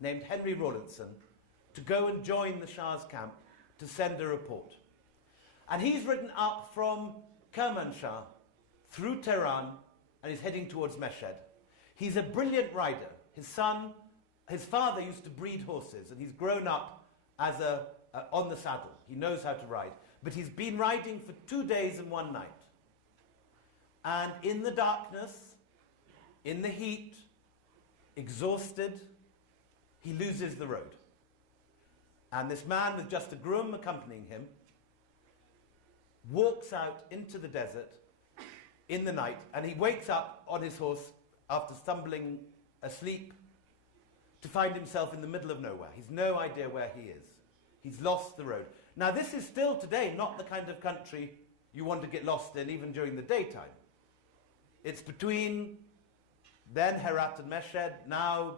named Henry Rawlinson to go and join the Shah's camp to send a report. And he's ridden up from Kermanshah through Tehran and is heading towards Meshed. He's a brilliant rider. His father used to breed horses, and he's grown up as on the saddle. He knows how to ride. But he's been riding for 2 days and 1 night. And in the darkness, in the heat, exhausted, he loses the road. And this man, with just a groom accompanying him, walks out into the desert in the night, and he wakes up on his horse after stumbling asleep to find himself in the middle of nowhere. He's no idea where he is. He's lost the road. Now, this is still today not the kind of country you want to get lost in, even during the daytime. It's between then Herat and Meshed, now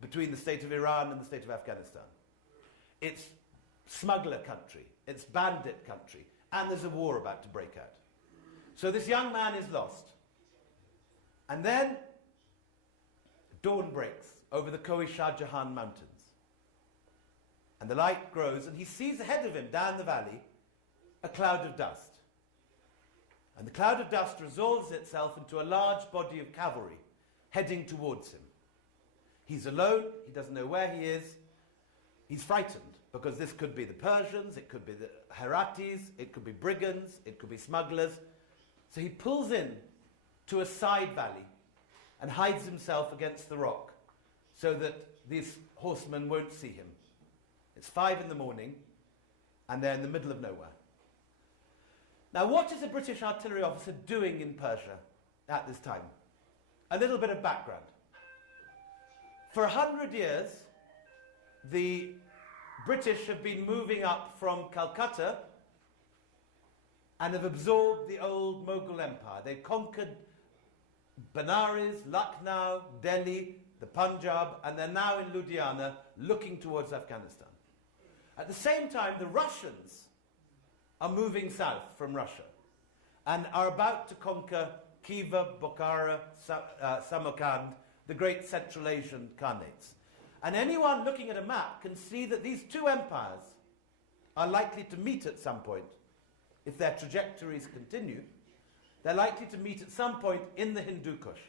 between the state of Iran and the state of Afghanistan. It's smuggler country, it's bandit country, and there's a war about to break out. So this young man is lost. And then dawn breaks over the Kohi Shah Jahan mountains. And the light grows, and he sees ahead of him, down the valley, a cloud of dust. And the cloud of dust resolves itself into a large body of cavalry heading towards him. He's alone, he doesn't know where he is. He's frightened, because this could be the Persians, it could be the Heratis, it could be brigands, it could be smugglers. So he pulls in to a side valley and hides himself against the rock so that these horsemen won't see him. It's 5 in the morning, and they're in the middle of nowhere. Now, what is a British artillery officer doing in Persia at this time? A little bit of background. For 100 years, the British have been moving up from Calcutta and have absorbed the old Mughal Empire. They've conquered Benares, Lucknow, Delhi, the Punjab, and they're now in Ludhiana, looking towards Afghanistan. At the same time, the Russians are moving south from Russia and are about to conquer Khiva, Bokhara, Samarkand, the great Central Asian Khanates. And anyone looking at a map can see that these two empires are likely to meet at some point. If their trajectories continue, they're likely to meet at some point in the Hindu Kush,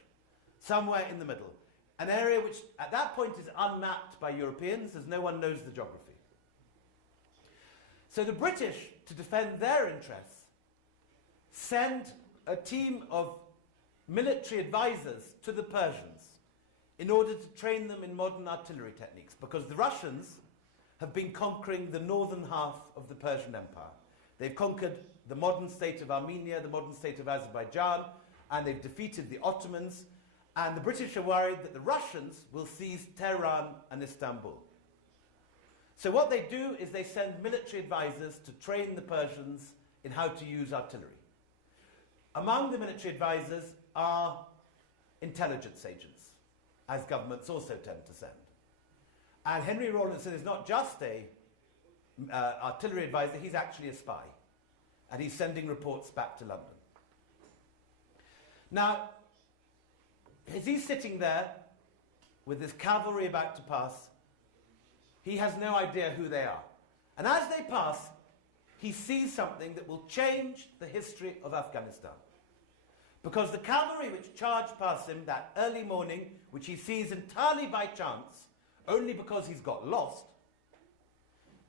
somewhere in the middle. An area which at that point is unmapped by Europeans, as no one knows the geography. So the British, to defend their interests, send a team of military advisors to the Persians in order to train them in modern artillery techniques, because the Russians have been conquering the northern half of the Persian Empire. They've conquered the modern state of Armenia, the modern state of Azerbaijan, and they've defeated the Ottomans, and the British are worried that the Russians will seize Tehran and Istanbul. So what they do is they send military advisors to train the Persians in how to use artillery. Among the military advisors are intelligence agents, as governments also tend to send. And Henry Rawlinson is not just a artillery advisor, he's actually a spy. And he's sending reports back to London. Now, as he's sitting there with his cavalry about to pass, he has no idea who they are. And as they pass, he sees something that will change the history of Afghanistan. Because the cavalry which charged past him that early morning, which he sees entirely by chance, only because he's got lost,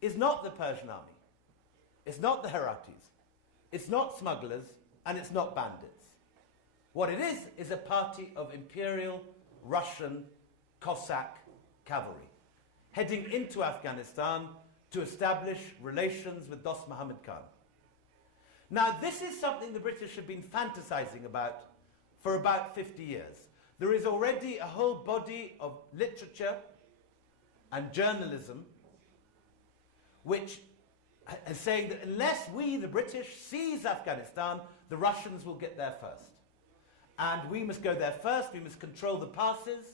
is not the Persian army. It's not the Heratis. It's not smugglers, and it's not bandits. What it is a party of Imperial Russian Cossack cavalry heading into Afghanistan to establish relations with Dost Muhammad Khan. Now, this is something the British have been fantasizing about for about 50 years. There is already a whole body of literature and journalism which is saying that unless we, the British, seize Afghanistan, the Russians will get there first. And we must go there first, we must control the passes,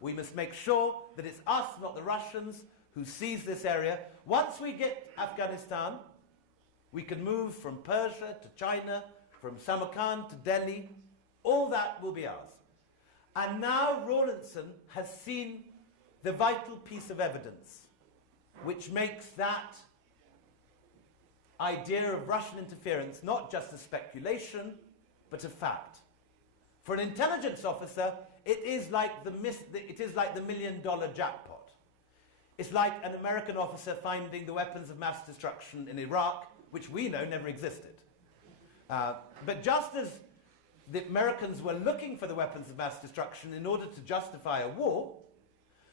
we must make sure that it's us, not the Russians, who seize this area. Once we get Afghanistan, we can move from Persia to China, from Samarkand to Delhi. All that will be ours. And now Rawlinson has seen the vital piece of evidence which makes that idea of Russian interference not just a speculation, but a fact. For an intelligence officer, it is like the $1 million jackpot. It's like an American officer finding the weapons of mass destruction in Iraq, which we know never existed. But just as the Americans were looking for the weapons of mass destruction in order to justify a war,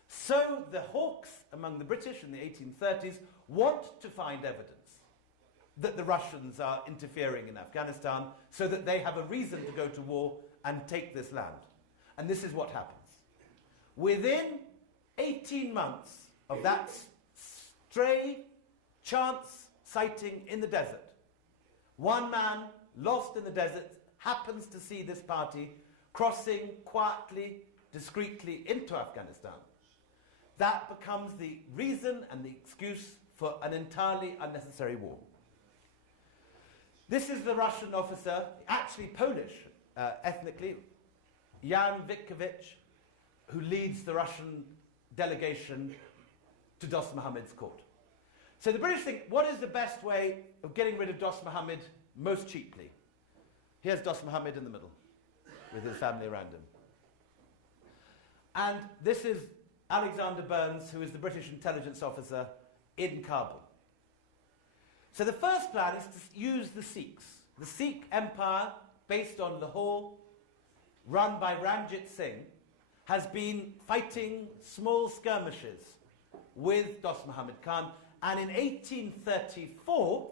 so the hawks among the British in the 1830s want to find evidence that the Russians are interfering in Afghanistan so that they have a reason to go to war and take this land. And this is what happens. Within 18 months of that stray chance sighting in the desert, one man lost in the desert happens to see this party crossing quietly, discreetly into Afghanistan. That becomes the reason and the excuse for an entirely unnecessary war. This is the Russian officer, actually Polish ethnically, Jan Witkiewicz, who leads the Russian delegation to Dost Mohammed's court. So the British think, what is the best way of getting rid of Dost Mohammed most cheaply? Here's Dost Mohammed in the middle, with his family around him. And this is Alexander Burns, who is the British intelligence officer in Kabul. So the first plan is to use the Sikhs. The Sikh empire, based on Lahore, run by Ranjit Singh, has been fighting small skirmishes with Dost Mohammed Khan, and in 1834,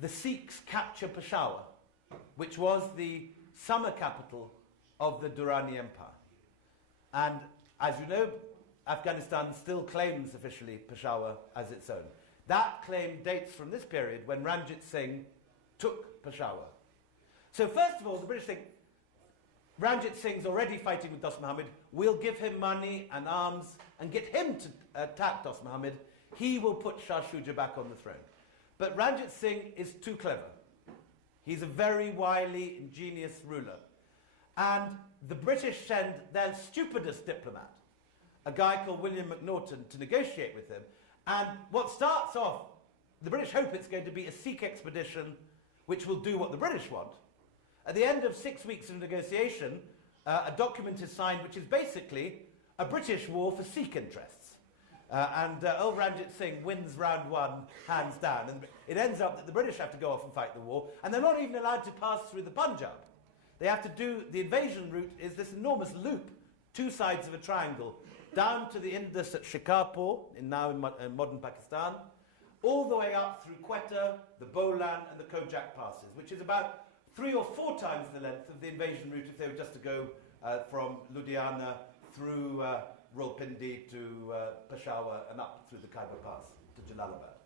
the Sikhs capture Peshawar, which was the summer capital of the Durrani Empire. And as you know, Afghanistan still claims officially Peshawar as its own. That claim dates from this period when Ranjit Singh took Peshawar. So first of all, the British think, Ranjit Singh's already fighting with Dost Mohammed, we'll give him money and arms and get him to attack Dost Mohammed. He will put Shah Shuja back on the throne. But Ranjit Singh is too clever. He's a very wily, ingenious ruler. And the British send their stupidest diplomat, a guy called William McNaughton, to negotiate with him. And what starts off, the British hope it's going to be a Sikh expedition which will do what the British want. At the end of 6 weeks of negotiation, a document is signed which is basically a British war for Sikh interests. Old Ranjit Singh wins round one, hands down. And it ends up that the British have to go off and fight the war, and they're not even allowed to pass through the Punjab. They have to do, the invasion route is this enormous loop, two sides of a triangle, down to the Indus at Shikarpur, in modern Pakistan, all the way up through Quetta, the Bolan, and the Kojak passes, which is about 3 or 4 times the length of the invasion route if they were just to go from Ludhiana through Rawalpindi to Peshawar and up through the Khyber Pass to Jalalabad.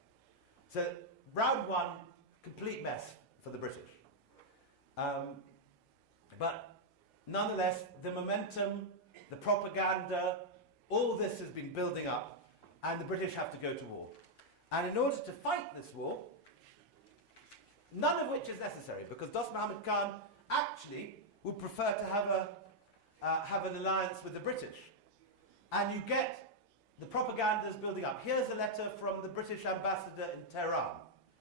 So round one, complete mess for the British. But nonetheless, the momentum, the propaganda, all this has been building up, and the British have to go to war. And in order to fight this war, none of which is necessary, because Dost Mohammed Khan actually would prefer to have an alliance with the British. And you get the propaganda's building up. Here's a letter from the British ambassador in Tehran.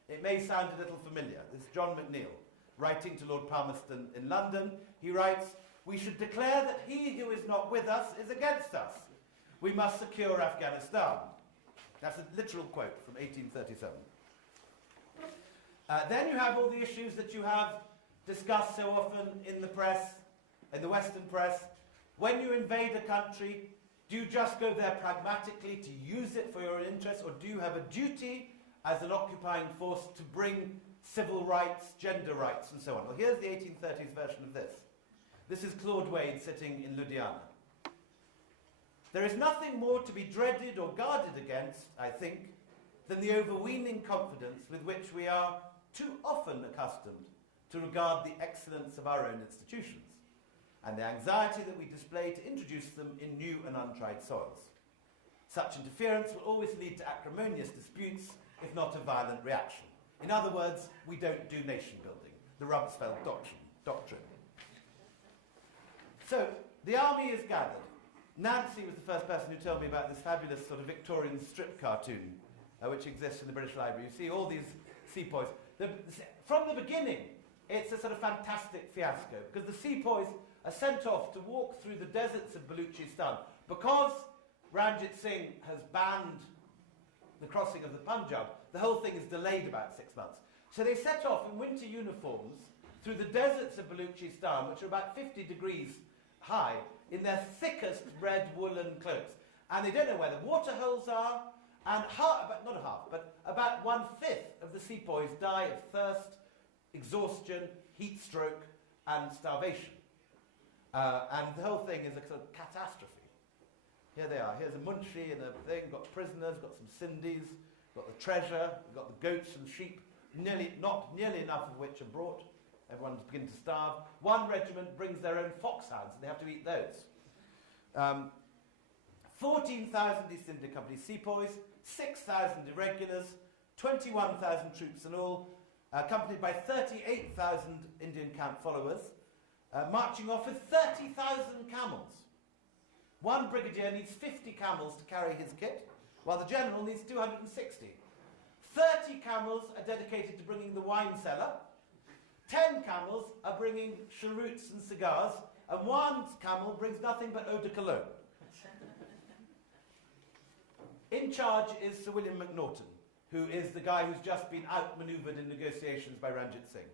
It may sound a little familiar. This is John McNeill, writing to Lord Palmerston in London. He writes, "We should declare that he who is not with us is against us. We must secure Afghanistan." That's a literal quote from 1837. Then you have all the issues that you have discussed so often in the press, in the Western press. When you invade a country, do you just go there pragmatically to use it for your own interests, or do you have a duty as an occupying force to bring civil rights, gender rights, and so on? Well, here's the 1830s version of this. This is Claude Wade sitting in Ludhiana. "There is nothing more to be dreaded or guarded against, I think, than the overweening confidence with which we are too often accustomed to regard the excellence of our own institutions, and the anxiety that we display to introduce them in new and untried soils. Such interference will always lead to acrimonious disputes, if not a violent reaction. In other words, we don't do nation building, the Rumsfeld doctrine. So, the army is gathered. Nancy was the first person who told me about this fabulous sort of Victorian strip cartoon which exists in the British Library. You see all these sepoys. From the beginning, it's a sort of fantastic fiasco because the sepoys are sent off to walk through the deserts of Baluchistan because Ranjit Singh has banned the crossing of the Punjab. The whole thing is delayed about 6 months. So they set off in winter uniforms through the deserts of Baluchistan, which are about 50 degrees high, in their thickest red woolen cloaks. And they don't know where the waterholes are, and about 1/5 of the sepoys die of thirst, exhaustion, heat stroke, and starvation. And the whole thing is a sort of catastrophe. Here they are. Here's a munshi and a thing, got prisoners, got some Sindhis, got the treasure, got the goats and sheep, not nearly enough of which are brought. Everyone's beginning to starve. One regiment brings their own foxhounds, and they have to eat those. 14,000 East India Company sepoys, 6,000 irregulars, 21,000 troops in all, accompanied by 38,000 Indian camp followers, marching off with 30,000 camels. One brigadier needs 50 camels to carry his kit, while the general needs 260. 30 camels are dedicated to bringing the wine cellar, 10 camels are bringing cheroots and cigars, and one camel brings nothing but eau de cologne. In charge is Sir William Macnaghten, who is the guy who's just been outmanoeuvred in negotiations by Ranjit Singh.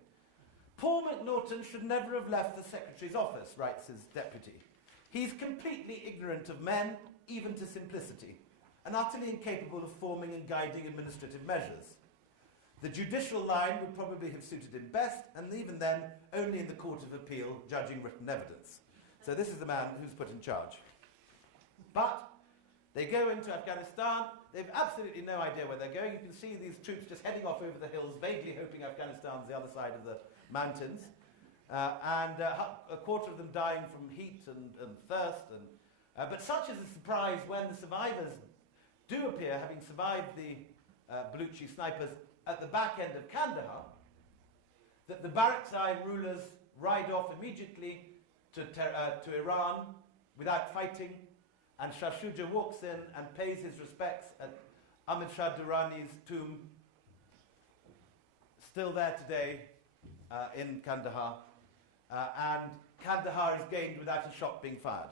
Paul Macnaghten should never have left the secretary's office, writes his deputy. He's completely ignorant of men, even to simplicity, and utterly incapable of forming and guiding administrative measures. The judicial line would probably have suited him best, and even then, only in the Court of Appeal, judging written evidence. So this is the man who's put in charge. But they go into Afghanistan. They've absolutely no idea where they're going. You can see these troops just heading off over the hills, vaguely hoping Afghanistan's the other side of the mountains. And a quarter of them dying from heat and thirst. But such is the surprise when the survivors do appear, having survived the Baluchi snipers at the back end of Kandahar, that the Barakzai rulers ride off immediately to Iran without fighting, and Shah Shuja walks in and pays his respects at Ahmad Shah Durrani's tomb, still there today in Kandahar, and Kandahar is gained without a shot being fired.